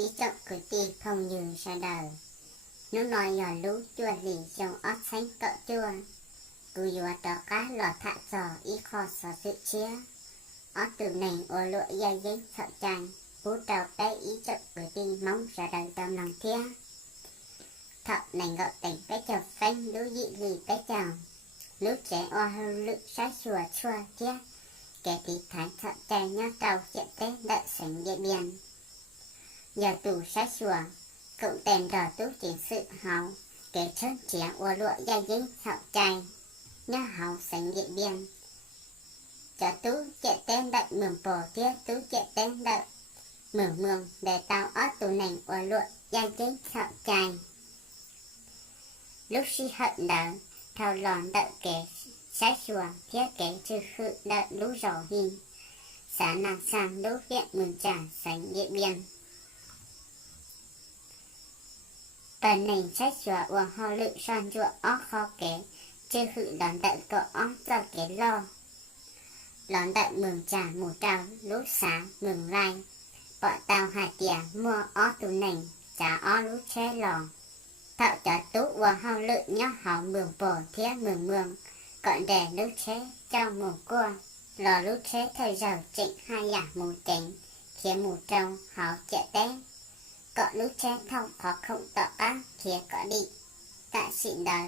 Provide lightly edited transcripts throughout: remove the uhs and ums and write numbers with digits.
ý chậm cử ti không như ra đời. Nó nói nhỏ lú chua lì trong ót xanh cỡ chua. Cú dùa trò cá lò thạ giò ý kho sò sự chia. Ót từ này ô lụa dây dây sợ chanh. Bú trào tay ý chậm cử ti mong ra đời tâm lòng thia. Thọ này gọi tỉnh cái chầu phanh lú dị lì cái chầu. Lú trẻ ô hơn lự sát chùa chua thia. Kẻ thì thái sợ chanh nhá trâu chuyện tết đợi sánh địa biên. Giờ tù sát chùa, cậu tên đỏ tú chỉ sự hào, kể trơn trẻ ua lụa dây dính sợ chay, nhá hào sánh địa biên. Cho tú chạy tên đợi mường bồ thiết tú chạy tên đợi mường để tao ót tù nành ua lụa dây dính sợ chay. Lúc si hận đỡ, thao lòn đợi kể sát chùa, thiết kể chư khự đợi lũ rổ hình. Sáng nàng sang lũ viện mường trả sánh địa biên. Phần này sách chùa uống ho lự son chùa ó khó kế, chư khự đón đợi cậu ó do kế lo. Đón đợi mường trả mù trao, lúc sáng mường lai. Bọn tao hạt tìa mua ó tù nành, trả ó lúc chế lò. Thạo cho tú uống ho lự nhó họ mường bổ thiết mường. Còn để lúc chế cho mù cua. Lò lúc chế thời giờ trịnh hai giả mù tính, khiến mù trâu họ chạy tết. Cọ lúc chế thông khó không tỏ ác kia cọ đi. Tại xịn đó,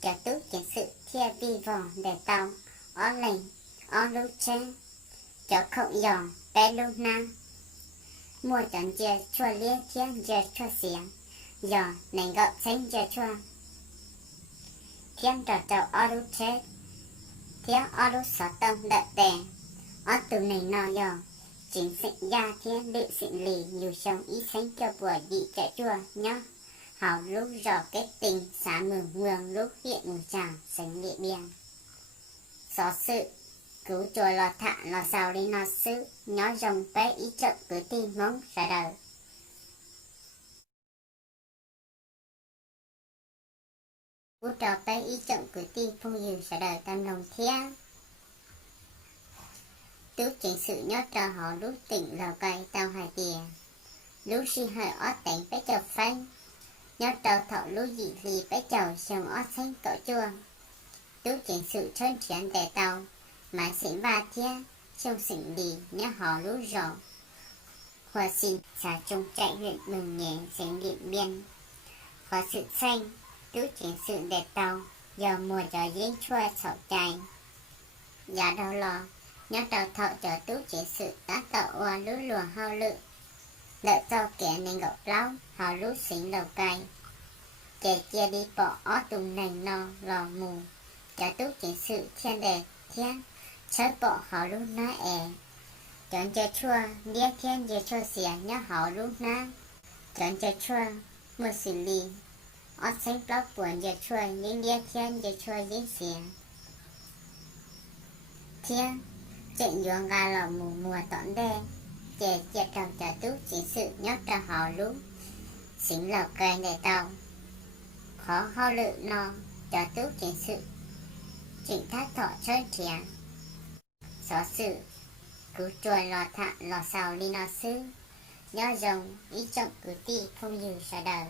cho tú kiến sự thia vi vò để tao, ó lành, ó lúc chế. Cho không dò, bé lúc nam. Mua chọn dê chua lia thiên dê chua xía. Dò, nành gọt xanh dê chua. Thiên trò trò ó lúc chế. Thiên ó lúc xó tâm đợi tè. Ó tù này nò dò. Chính xịn gia thiên lự xịn lì nhiều sống ý xanh cho bùa dị chạy chua nhá. Hào lúc rõ kết tình xá mường lúc hiện mù trà sánh địa biên. Xó sự cứu chùa lò thạ lò xào đi nó sư nhó rồng bé ý trợ cứ tim mong ra đời. Cú trò bé ý trợ cứ tim phu dư ra đời tâm lòng thiên. Tú chính sự nhớ cho họ lúc tỉnh lò cây tao hài tìa. Lúc si hơi ót tỉnh bé chầu phanh. Nhớ trâu thọ lúc dị lì bé chầu xong ót xanh cỡ chua. Tú chính sự trơn chuyển để tàu. Mà xịn ba thia. Xong xịn lì nhớ họ lúc rõ. Hòa xin xả chung chạy huyện mừng nhẹ xanh điện biên. Hòa sự xanh. Tú chính sự để tàu. Giờ mùa cho dính chua sậu chay. Giá đâu lo. Nhớ trò thọ cho tú chỉ sự đã tạo qua lú lùa hao lự. Lợi cho kẻ nên gọc lâu, hao lú xính đầu cay. Kẻ chia đi bỏ ó tùng nành no lò mù. Cho tú chỉ sự thiên đề thiên. Chớt bỏ hao lú ná ẻ. Chọn cho chua, đĩa thiên dê chua xỉa nhớ hao lú ná. Chọn cho chua, mùa xử lý. Ó xanh blog buồn dê chua, những đĩa thiên dê chua dính xỉa. Thiên. Chuyện dưỡng gà lò mù mùa tỏn đê. Chè chè trồng trả tú chỉ sự nhóc cho họ lú. Xính lò cây để tàu. Khó ho lự no. Cho tú chỉ sự. Trịnh thác thọ trơn trẻ. Xó sự. Cứu chuồi lò thạ lò xào đi nó sư. Nhó rồng ý trọng cứ ti không như ra đời.